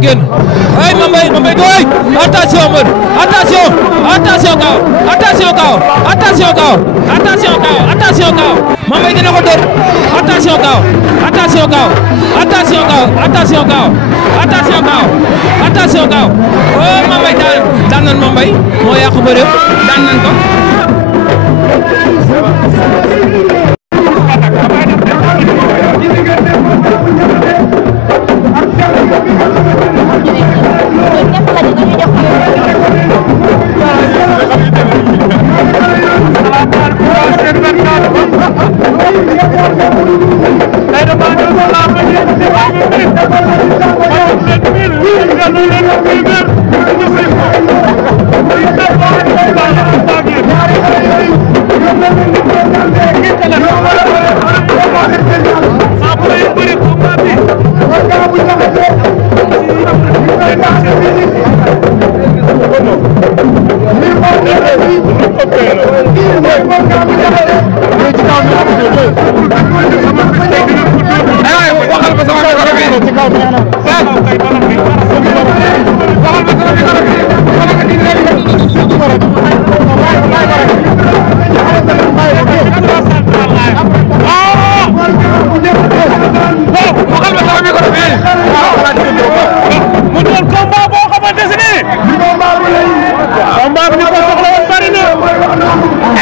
génn ay Mame Mbaye doy attention mbër attention attention kaw attention kaw attention kaw attention kaw attention kaw Mame Mbaye dina ko dóor attention kaw attention kaw attention kaw attention kaw attention kaw attention kaw oh Mame Mbaye daan nan Mame Mbaye moo yàq bëre daan nan ko Thank you.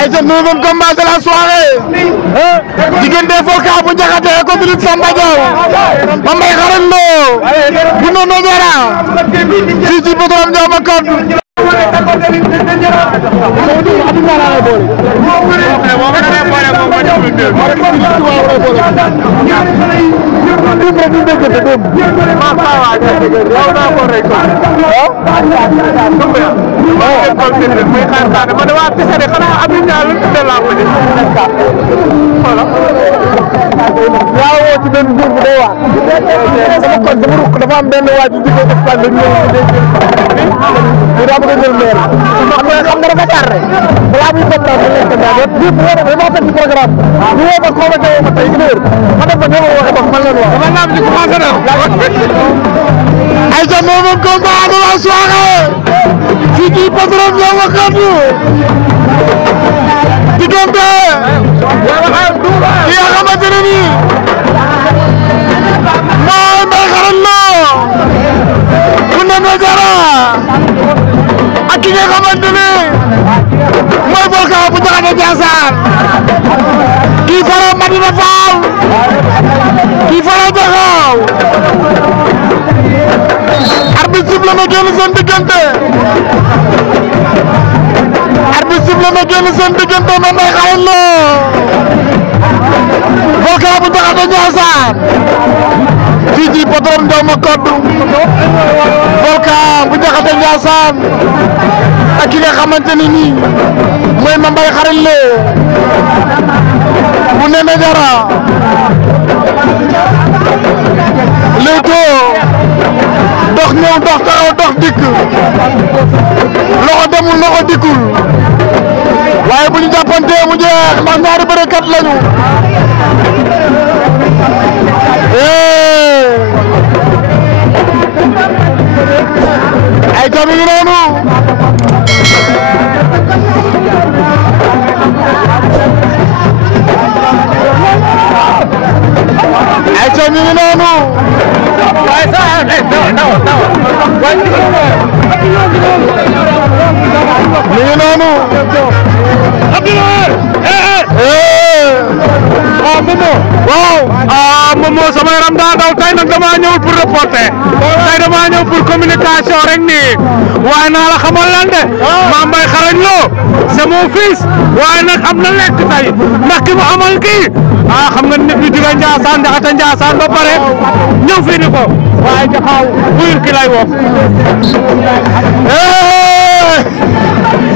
ayca neuvième combat de la soirée diggante Volcan bu Ndiakhaté contre Samba Diaw Mame Mbaye Xaragne Lo bu Nono Diarra fii ci Podrom Ndiaw ma kon dafa am benn waa ji di ko Espagne la ñu xam nga dafa tardé balaa muy comprendre leen ko daal yëpp yëpp dama fekk programme ñu woo ma convoqué woo ma tey une heure ma def ko ñëw waxe wax man leen wax dama naam di commencé na ay ca neuvième combat de la soirée fii ci Podrom Ndiaw ma kaddu diggante ki nga xamante ne nii mooy Mbaye Xaragne Lo bu Nono Diarra ak ki nga xamante ne mooy Volcan bu Ndiakhaté Ndiassane kii fara Madina Fall kii fara Jaxaaw arbitre sifflé na génn seen diggante arbitre sifflé na génn seen diggante Mame Mbaye Xaragne Lo Volcan bu Ndiakhaté Ndiassane fii ci Podrom Ndiaw ma koddu Volcan bu Ndiakhaté Ndiassane ak ki nga xamante ni nii mooy Mame Mbaye Xaragne Lo bu Nono Diarra léegi dox ñëw dox taxaw dox dikk loxo demul loxo dikkul waaye bu ñu jàppantee mu jeex ndax ñaari bërekat lañu ay ca mi ngi noonu ay ca mi ngi noonu waaye sax mi ngi noonu Momo sama yaram daa daw tey nag dama ñëw pour reporter tey dama ñëw pour communication rek nii waaye naa la xamal lan de Mame Mbaye Xaragne Lo c'est mon fils waaye nag am na lekk tey ndax ki mu amal kii xam nga nit ñi jóge Ndiassane Ndiakhaté Ndiassane ba pare ñëw fii ni ko waaye Jaxaaw buyul ki lay wax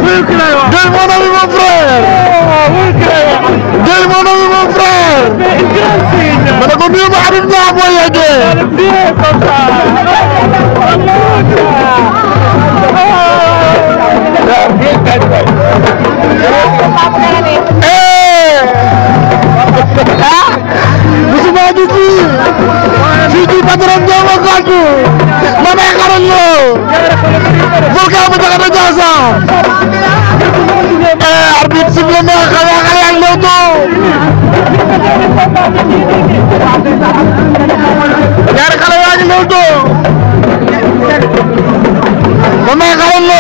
buyul ki lay wax Gueye mon ami mon frère buyul ki lay wax Gueye mon ami mon frère ma ne ko nuyu ma Habib Niang boo yeggee musuma gis fii ci Podrom Ndiaw ma kaddu Mame Mbaye Xaragne Lo Volcan bu Ndiakhaté Ndiassane arbitre sifflé na xale yaa ngi lewtoo ñaari xale yaa ngi lewtoo Mame Mbaye Xaragne Lo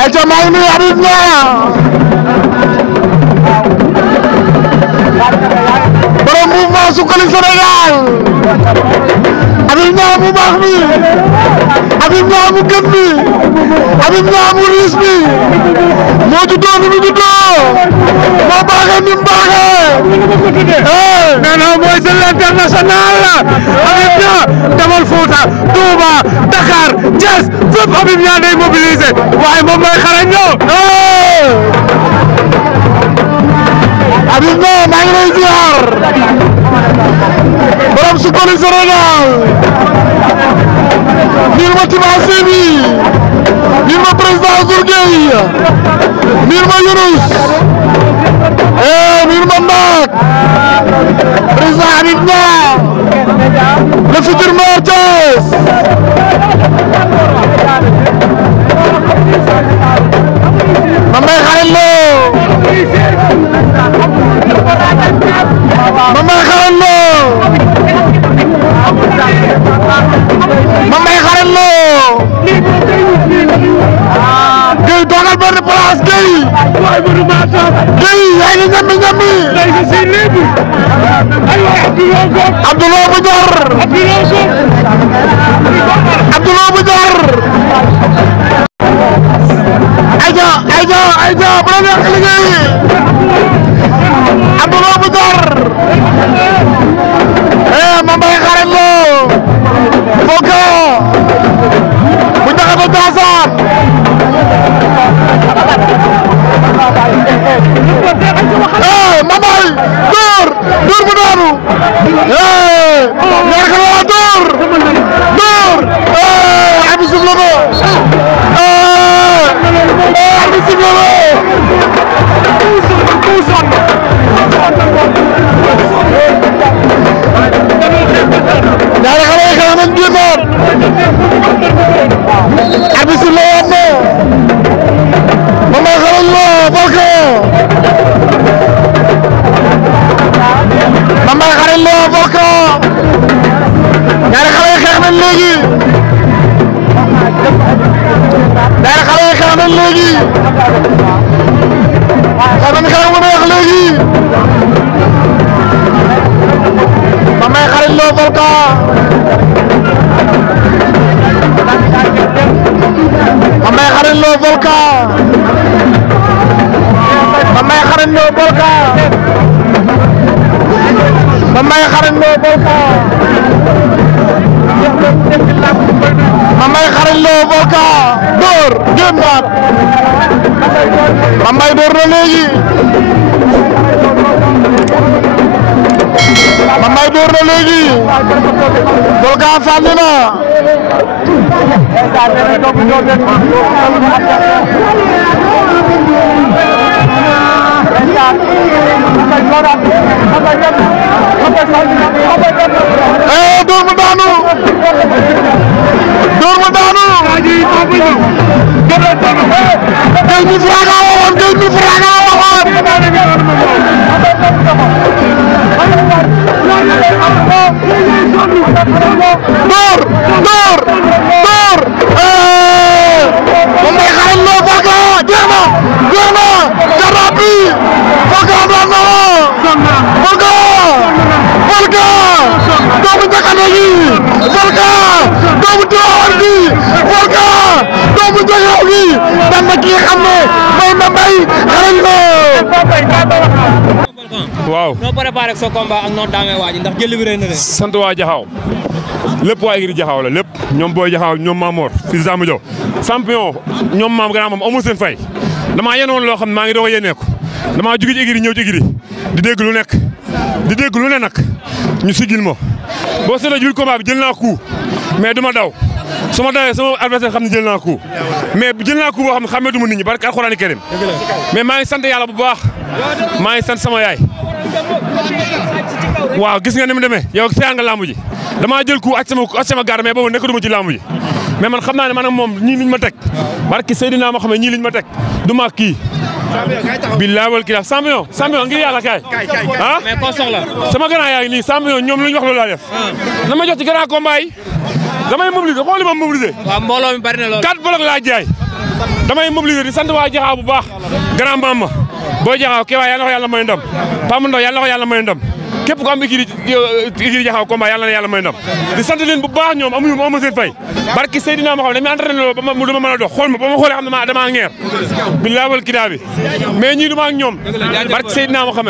ay ca maa ngi nuyu Habib Niang borom mouvement Suxali Sénégal Habib Niang mu baax mi Habib Niang mu gën mi Habib Niang mu riis mi moo juddoo ni mu juddoo moo baaxee ni mu baaxee nee na mooy c'est l'international Habib Niang demal Fouta Touba Dakar Thiès fépp Habib Niang day mobilisé waaye moom mooy Xaragne Lo Habib Niang maa ngi lay ziar borom Suxali Sénégal niir ma Timassé bi niir ma président Zour Gueye niir ma Younous niir ma Ndak président Habib Niang le futur maire Thiès Mame Mbaye Xaragne Lo Mame Mbaye Xaragne Lo Mame Mbaye Xaragne Lo yaa ngi ñambi ñambi. Abdoulaye bu Dior. Abdoulaye bu Dior. ayca bu la neex liggéey. Abdoulaye bu Dior. Mame Mbaye xarañ Lo. Volcan. bu Ndiakhate Ndiassane. Mame Mbaye door bu daanu. ñaar ka la door. abi sifle na. abi sifle na. ñaari xale yi xeex nañ génnaat. abi sifle waat na. Mame Mbaye xarañ Lo Volcan. Mame Mbaye xarañ Lo Volcan. ñaari xale yi xeex nañ léegi. ñaari xale yi xeex nañ léegi. xeex nañ xeex mu neex léegi. Mame Mbaye xarañ Lo Volcan. Mame Mbaye xarañ Lo Volcan. Mame Mbaye xarañ Lo Volcan. Mame Mbaye xarañ Lo Volcan. Mame Mbaye xarañ Lo Volcan. door génnaat. Mame Mbaye door na léegi. Mame Mbaye door na léegi. Volcan sànni na. door mu daanu. door mu daanu. Gueye mi Fraga waxoon. Gueye mi Fraga waxoon. door. Mame Mbaye xarañ Lo Volcan jeex na. Karapi. Volcan daan na la. Volcan. doomu Ndiakhate gi. Volcan. doomu Tivaouane gi. Volcan. doomu Ndiakhate gi. daan na kii xam ne mooy Mame Mbaye xarañ Lo. waaw. noo préparé ak sa combat ak noo daamee waaj ndax jël bi rëy na de. sant waa Jaxaaw lépp waa Igri Jaxaaw la lépp ñoom booy Jaxaaw ñoom Mamor fii Zamba Diaw champion ñoom maam gannaaw moom amul seen fay damaa yéene woon loo xam ne maa ngi doog a yéeneeku damaa jóge ci Igri ñëw ci Igri di dégg lu nekk di dégg lu ne nag ñu sigil ma boo seetlee jul combat bi jël naa coup mais du ma daw su ma dawee sama adversaire xam ne jël naa coup mais jël naa coup boo xam ne xàmmeetuma nit ñi barke alxuraani karim mais maa ngi sant yàlla bu baax maa ngi sant sama yaay waaw gis nga ni mu demee yow seetaan nga lamb ji damaa jël coup ak sama garde mais boobu nekkatuma ci lamb ji mais man xam naa ne man ak moom ñii liñ ma teg barke Seydina ma xam ne ñii liñ ma teg du ma kii billaay wal kii champion ngir yàlla kaay ah mais koo soxla. sama grand yaa ngi nii champion ñoom lu ñu wax loolu laa def na ma jox ci grand combat yi damay mobiliser xool li ma mobiliser. waaw mbooloo mi bari na lool. 4 bloc laa jaay damay mobiliser di sant waa Jaxaaw bu baax grand mama booy Jaxaaw kii waa yàlla na ko yàlla may ndam Pape Ndo yàlla na ko yàlla may ndam képp ku am Igri Jaxaaw combat yàlla na yàlla may ndam di sant leen bu baax ñoom amuñu seen fay barki Seydina ma xam ne dañuy entraîné loolu ba ma mën a dox xool ma ba ma xoolee xam ne damaa ngeer billaay wal kidaa bi mais ñii du ma ak ñoom barki Seydina ma xam